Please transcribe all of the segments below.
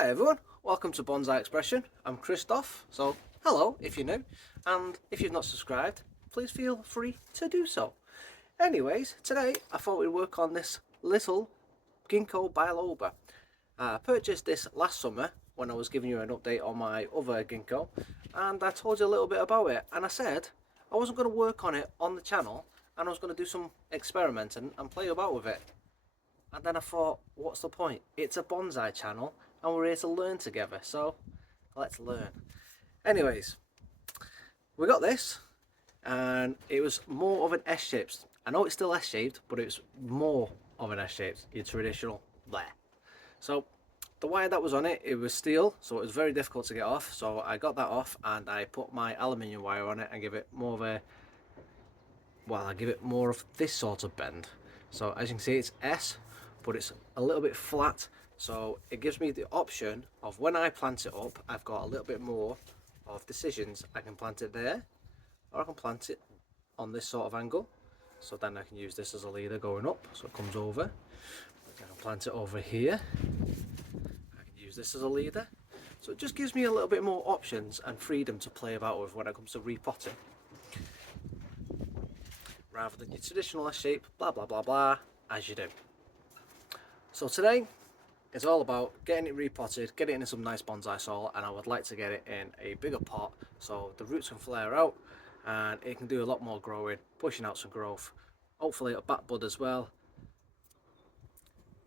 Hi everyone, welcome to Bonsai Expression. I'm Christoph, so hello if you're new, and if you've not subscribed, please feel free to do so. Anyways, today I thought we'd work on this little Ginkgo biloba. I purchased this last summer when I was giving you an update on my other Ginkgo, and I told you a little bit about it, and I said I wasn't going to work on it on the channel, and I was going to do some experimenting and play about with it. And then I thought, what's the point? It's a bonsai channel and we're here to learn together, so let's learn. Anyways, we got this and it was more of an S-shaped. I know it's still S-shaped, but it was more of an S-shaped, your traditional there. So the wire that was on it, it was steel, so it was very difficult to get off. So I got that off and I put my aluminium wire on it and give it more of a, well, I give it more of this sort of bend. So as you can see, it's S, but it's a little bit flat, so it gives me the option of when I plant it up, I've got a little bit more of decisions. I can plant it there, or I can plant it on this sort of angle, so then I can use this as a leader going up, so it comes over. I can plant it over here, I can use this as a leader, so it just gives me a little bit more options and freedom to play about with when it comes to repotting, rather than your traditional S shape, blah blah blah blah, as you do. So today it's all about getting it repotted, getting it into some nice bonsai soil, and I would like to get it in a bigger pot so the roots can flare out and it can do a lot more growing, pushing out some growth, hopefully a back bud as well.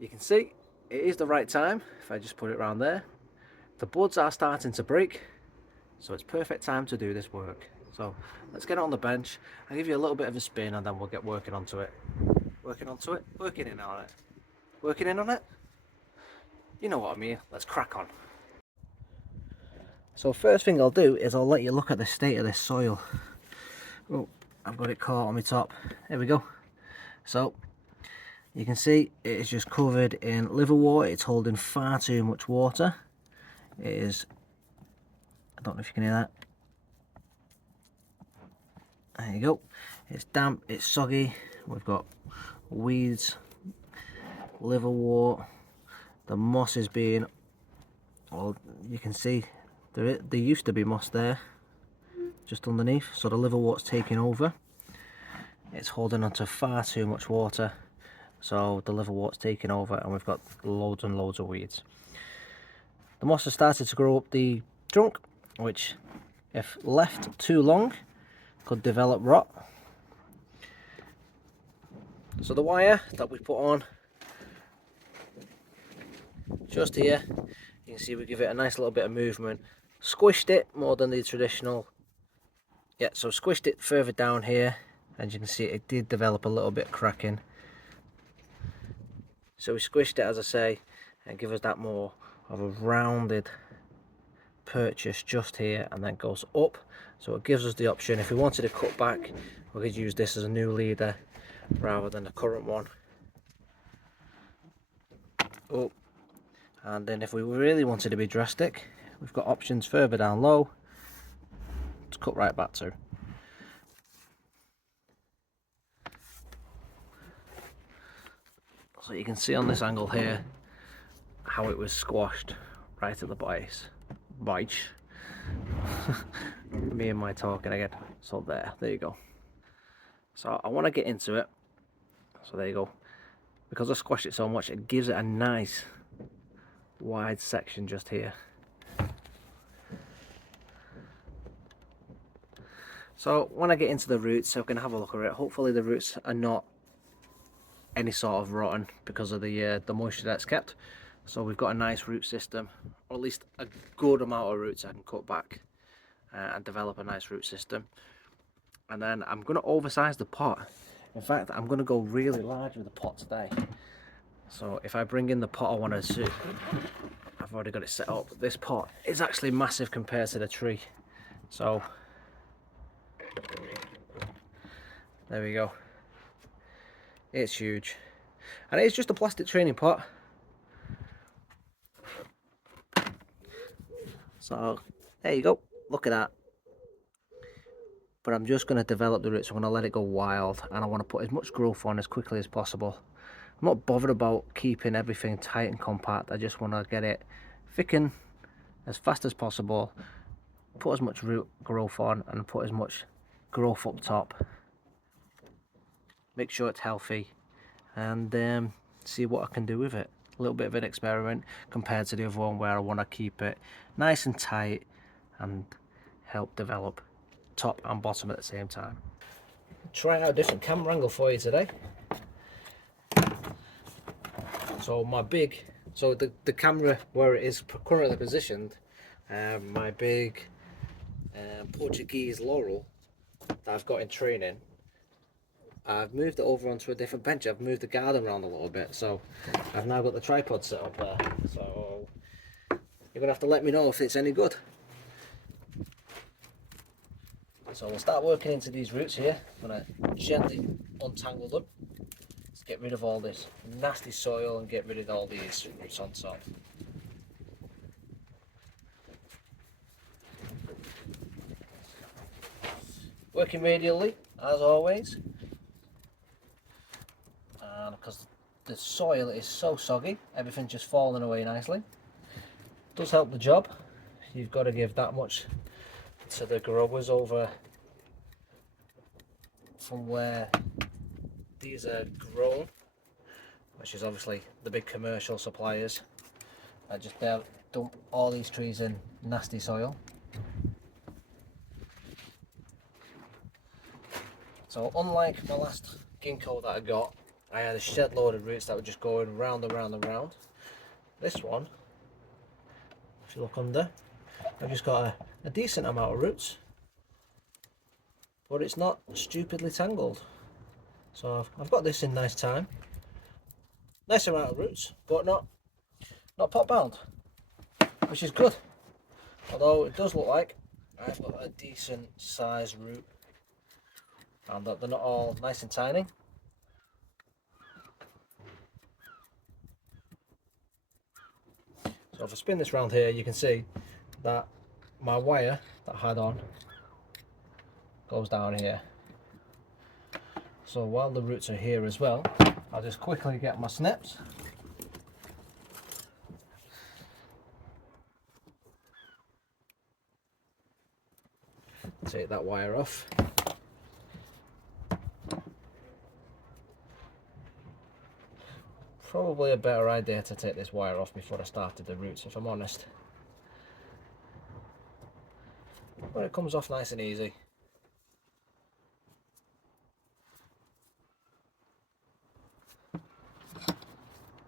You can see it is the right time. If I just put it around there, the buds are starting to break, so it's perfect time to do this work. So let's get it on the bench. I'll give you a little bit of a spin and then we'll get working onto it. Working onto it, working in on it. Working in on it? You know what I mean, let's crack on. So first thing I'll do is I'll let you look at the state of this soil. Oh, I've got it caught on my top. There we go. So you can see it is just covered in liverwort. It's holding far too much water. It is, I don't know if you can hear that. There you go. It's damp, it's soggy. We've got weeds, liverwort. The moss is being, well, you can see there used to be moss there just underneath, so the liverwort's taking over. It's holding onto far too much water, so the liverwort's taking over and we've got loads and loads of weeds. The moss has started to grow up the trunk, which if left too long could develop rot. So the wire that we put on just here, you can see we give it a nice little bit of movement, squished it more than the traditional, yeah, so squished it further down here, and you can see it did develop a little bit of cracking, so we squished it, as I say, and give us that more of a rounded purchase just here, and then goes up, so it gives us the option if we wanted to cut back, we could use this as a new leader rather than the current one. Oh. And then if we really wanted to be drastic, we've got options further down low to cut right back to. So you can see on this angle here how it was squashed right at the base. Me and my talking again. So there you go. So I want to get into it. So there you go. Because I squashed it so much, it gives it a nice wide section just here. So when I get into the roots, I can have a look at it. Hopefully the roots are not any sort of rotten because of the moisture that's kept. So we've got a nice root system, or at least a good amount of roots I can cut back and develop a nice root system. And then I'm going to oversize the pot. In fact, I'm going to go really large with the pot today. So if I bring in the pot I want to see, I've already got it set up. This pot is actually massive compared to the tree. So there we go. It's huge. And it's just a plastic training pot. So there you go. Look at that. But I'm just going to develop the roots. I'm going to let it go wild. And I want to put as much growth on as quickly as possible. I'm not bothered about keeping everything tight and compact. I just want to get it thicken as fast as possible, put as much root growth on and put as much growth up top. Make sure it's healthy and see what I can do with it. A little bit of an experiment compared to the other one where I want to keep it nice and tight and help develop top and bottom at the same time. Trying out a different camera angle for you today. So the camera where it is currently positioned, my big Portuguese laurel that I've got in training, I've moved it over onto a different bench. I've moved the garden around a little bit, so I've now got the tripod set up there. So you're gonna have to let me know if it's any good. So we'll start working into these roots here. I'm gonna gently untangle them to get rid of all this nasty soil and get rid of all these roots on top. Working radially as always, and because the soil is so soggy, everything's just falling away nicely. Does help the job. You've got to give that much to the growers over from where these are grown, which is obviously the big commercial suppliers that just dump all these trees in nasty soil. So unlike my last ginkgo that I got, I had a shed load of roots that were just going round and round and round. This one, if you look under, I've just got a decent amount of roots, but it's not stupidly tangled. So I've got this in nice time. Nice amount of roots, but not pot bound, which is good. Although it does look like I've got a decent sized root, and that they're not all nice and tiny. So if I spin this round here, you can see that my wire that I had on goes down here. So while the roots are here as well, I'll just quickly get my snips. Take that wire off. Probably a better idea to take this wire off before I started the roots, if I'm honest. But it comes off nice and easy.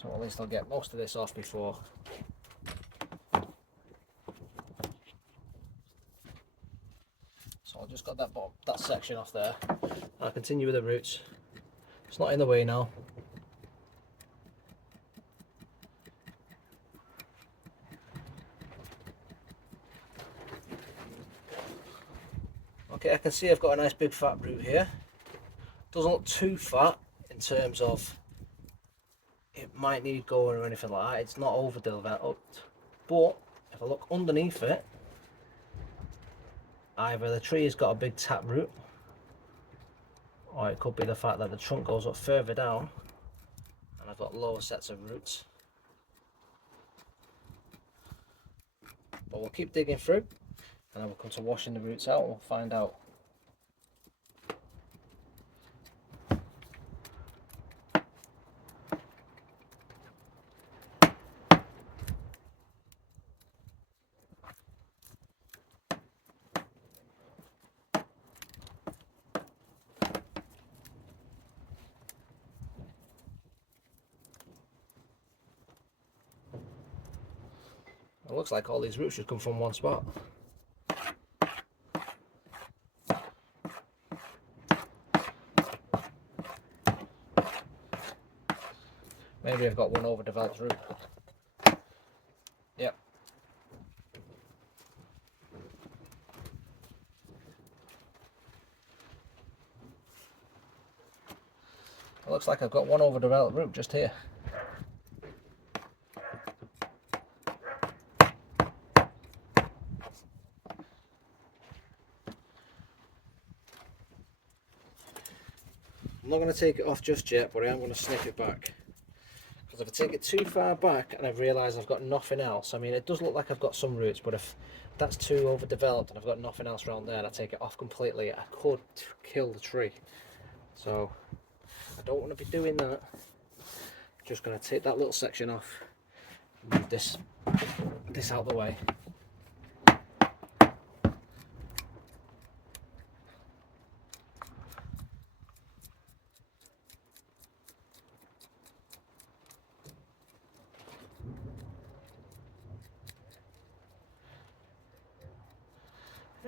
So at least I'll get most of this off before. So I've just got that section off there. I'll continue with the roots. It's not in the way now. Okay, I can see I've got a nice big fat root here. Doesn't look too fat in terms of it might need going or anything like that. It's not overdeveloped, but if I look underneath it, either the tree has got a big tap root, or it could be the fact that the trunk goes up further down and I've got lower sets of roots. But we'll keep digging through, and then we'll come to washing the roots out and we'll find out. It looks like all these roots should come from one spot. Maybe I've got one overdeveloped root. Yep. It looks like I've got one overdeveloped root just here. I'm not going to take it off just yet, but I am going to snip it back. Because if I take it too far back and I realise I've got nothing else, I mean, it does look like I've got some roots, but if that's too overdeveloped and I've got nothing else around there and I take it off completely, I could kill the tree. So I don't want to be doing that. Just going to take that little section off, move this out of the way.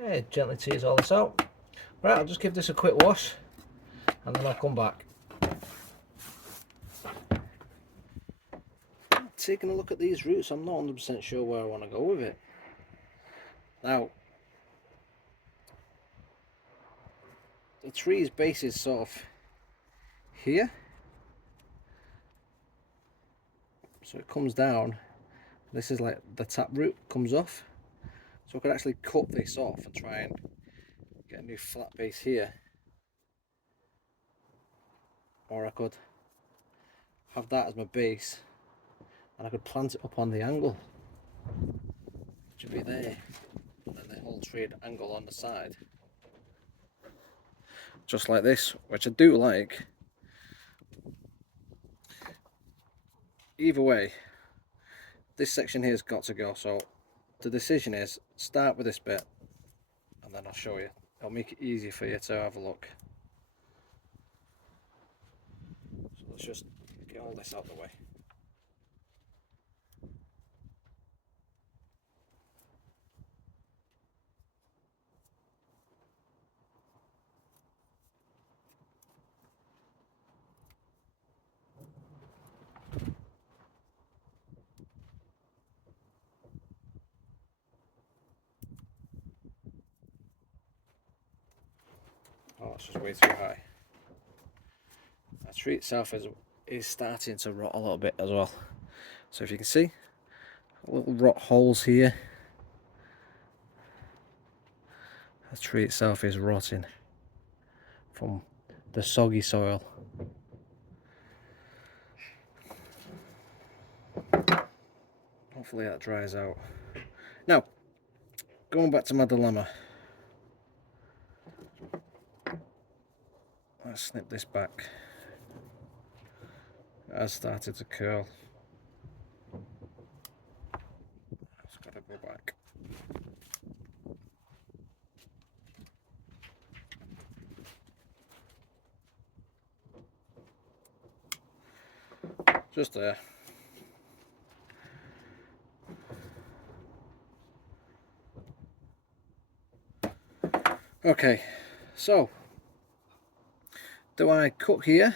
Yeah, gently tease all this out. Right, I'll just give this a quick wash and then I'll come back. Taking a look at these roots, I'm not 100% sure where I want to go with it. Now, the tree's base is sort of here, so it comes down. This is like the tap root comes off, so I could actually cut this off and try and get a new flat base here, or I could have that as my base and I could plant it up on the angle, which would be there, and then the whole tree would angle on the side, just like this, which I do like. Either way, this section here has got to go, so the decision is start with this bit and then I'll show you. It'll make it easier for you to have a look. So let's just get all this out of the way. Oh, that's just way too high. The tree itself is starting to rot a little bit as well. So if you can see, little rot holes here. The tree itself is rotting from the soggy soil. Hopefully that dries out. Now, going back to my dilemma. Let's snip this back. It has started to curl. It's got to go back. Just there. Okay, so do I cut here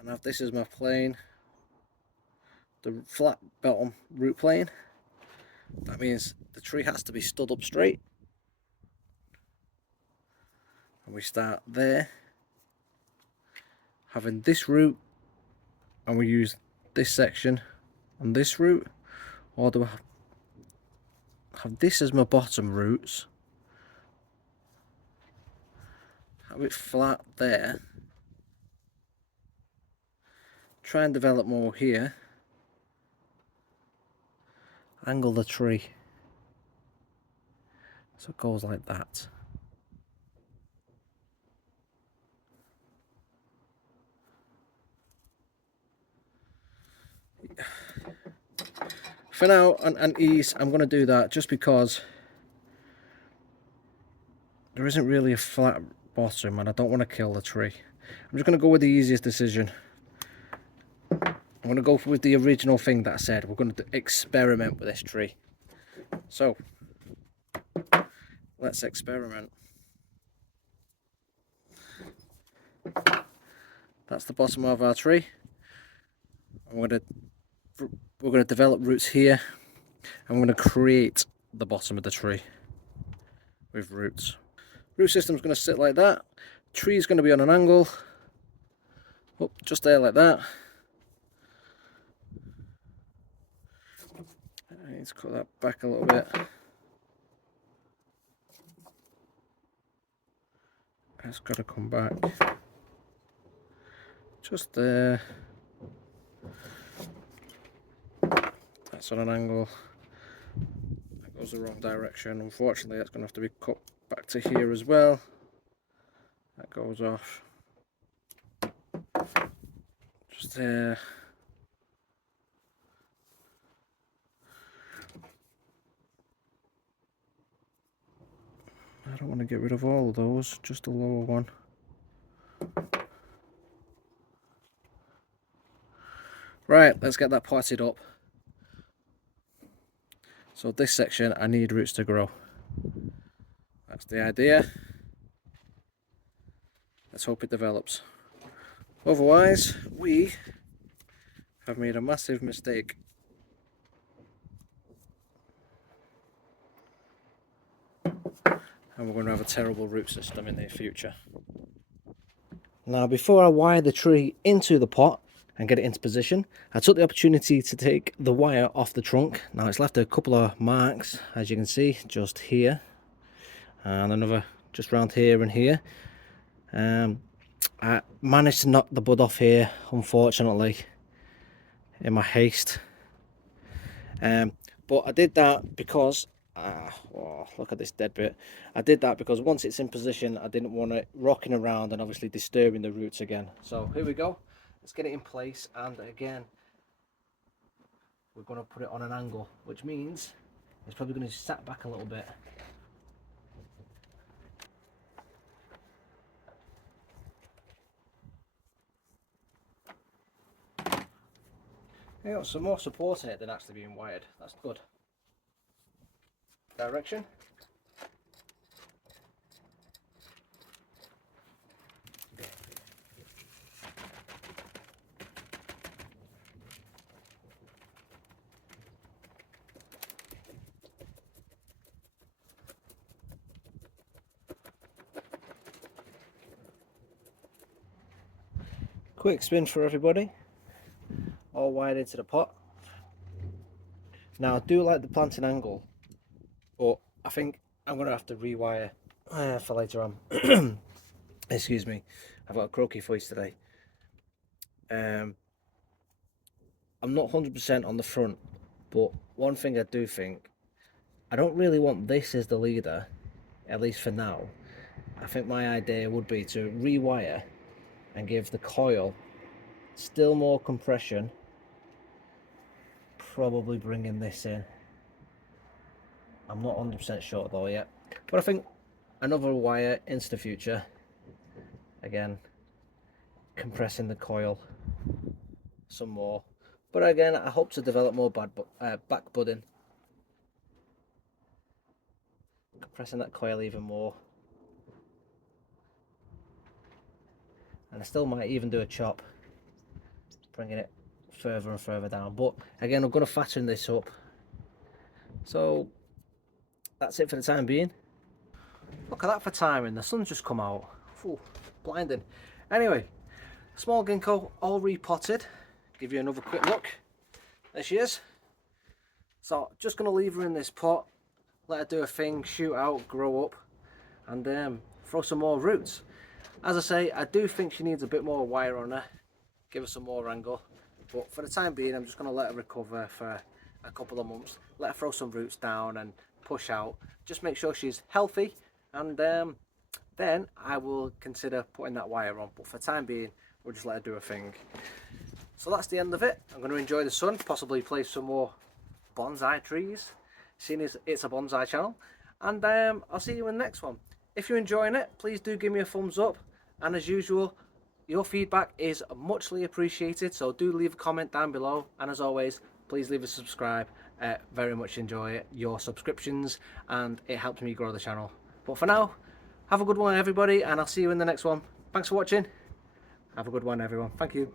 and have this as my plane, the flat bottom root plane? That means the tree has to be stood up straight, and we start there, having this root, and we use this section and this root, or do I have this as my bottom roots, have it flat there, try and develop more here, angle the tree so it goes like that. For now, and ease, I'm going to do that just because there isn't really a flat bottom and I don't want to kill the tree. I'm just going to go with the easiest decision. I'm going to go with the original thing that I said. We're going to experiment with this tree. So, let's experiment. That's the bottom of our tree. We're going to develop roots here, and we're going to create the bottom of the tree with roots. Root system's going to sit like that. Tree's going to be on an angle, up just there like that. I need to cut that back a little bit. It's got to come back just there. That's on an angle. That goes the wrong direction. Unfortunately, that's going to have to be cut back to here as well. That goes off. Just there. I don't want to get rid of all of those, just the lower one. Right, let's get that potted up. So this section, I need roots to grow. That's the idea. Let's hope it develops. Otherwise, we have made a massive mistake. And we're going to have a terrible root system in the future. Now, before I wire the tree into the pot and get it into position, I took the opportunity to take the wire off the trunk. Now, it's left a couple of marks, as you can see, just here. And another just around here and here. I managed to knock the bud off here, unfortunately, in my haste. But I did that because oh, look at this dead bit. I did that because once it's in position, I didn't want it rocking around and obviously disturbing the roots again. So here we go. Let's get it in place, and again, we're going to put it on an angle, which means it's probably going to sat back a little bit. You got some more support in it than actually being wired. That's good. Direction. Quick spin for everybody. All wired into the pot. Now, I do like the planting angle, but I think I'm going to have to rewire for later on. Excuse me, I've got a croaky voice today. I'm not 100% on the front, but one thing I do think, I don't really want this as the leader, at least for now. I think my idea would be to rewire and give the coil still more compression. Probably bringing this in. I'm not 100% sure though yet, but I think another wire into the future. Again, compressing the coil some more, but again, I hope to develop more back budding, compressing that coil even more, and I still might even do a chop, bringing it further and further down. But again, I'm going to fatten this up. So that's it for the time being. Look at that for timing, the sun's just come out. Ooh, blinding. Anyway, small ginkgo all repotted. Give you another quick look. There she is. So just going to leave her in this pot, let her do her thing, shoot out, grow up, and throw some more roots. As I say, I do think she needs a bit more wire on her, give her some more angle, but for the time being I'm just going to let her recover for a couple of months, let her throw some roots down and push out, just make sure she's healthy, and then I will consider putting that wire on. But for the time being, we'll just let her do her thing. So that's the end of it. I'm going to enjoy the sun, possibly place some more bonsai trees, seeing as it's a bonsai channel, and I'll see you in the next one. If you're enjoying it, please do give me a thumbs up, and as usual, your feedback is muchly appreciated, so do leave a comment down below, and as always, please leave a subscribe. Very much enjoy your subscriptions, and it helps me grow the channel. But for now, have a good one everybody, and I'll see you in the next one. Thanks for watching. Have a good one everyone. Thank you.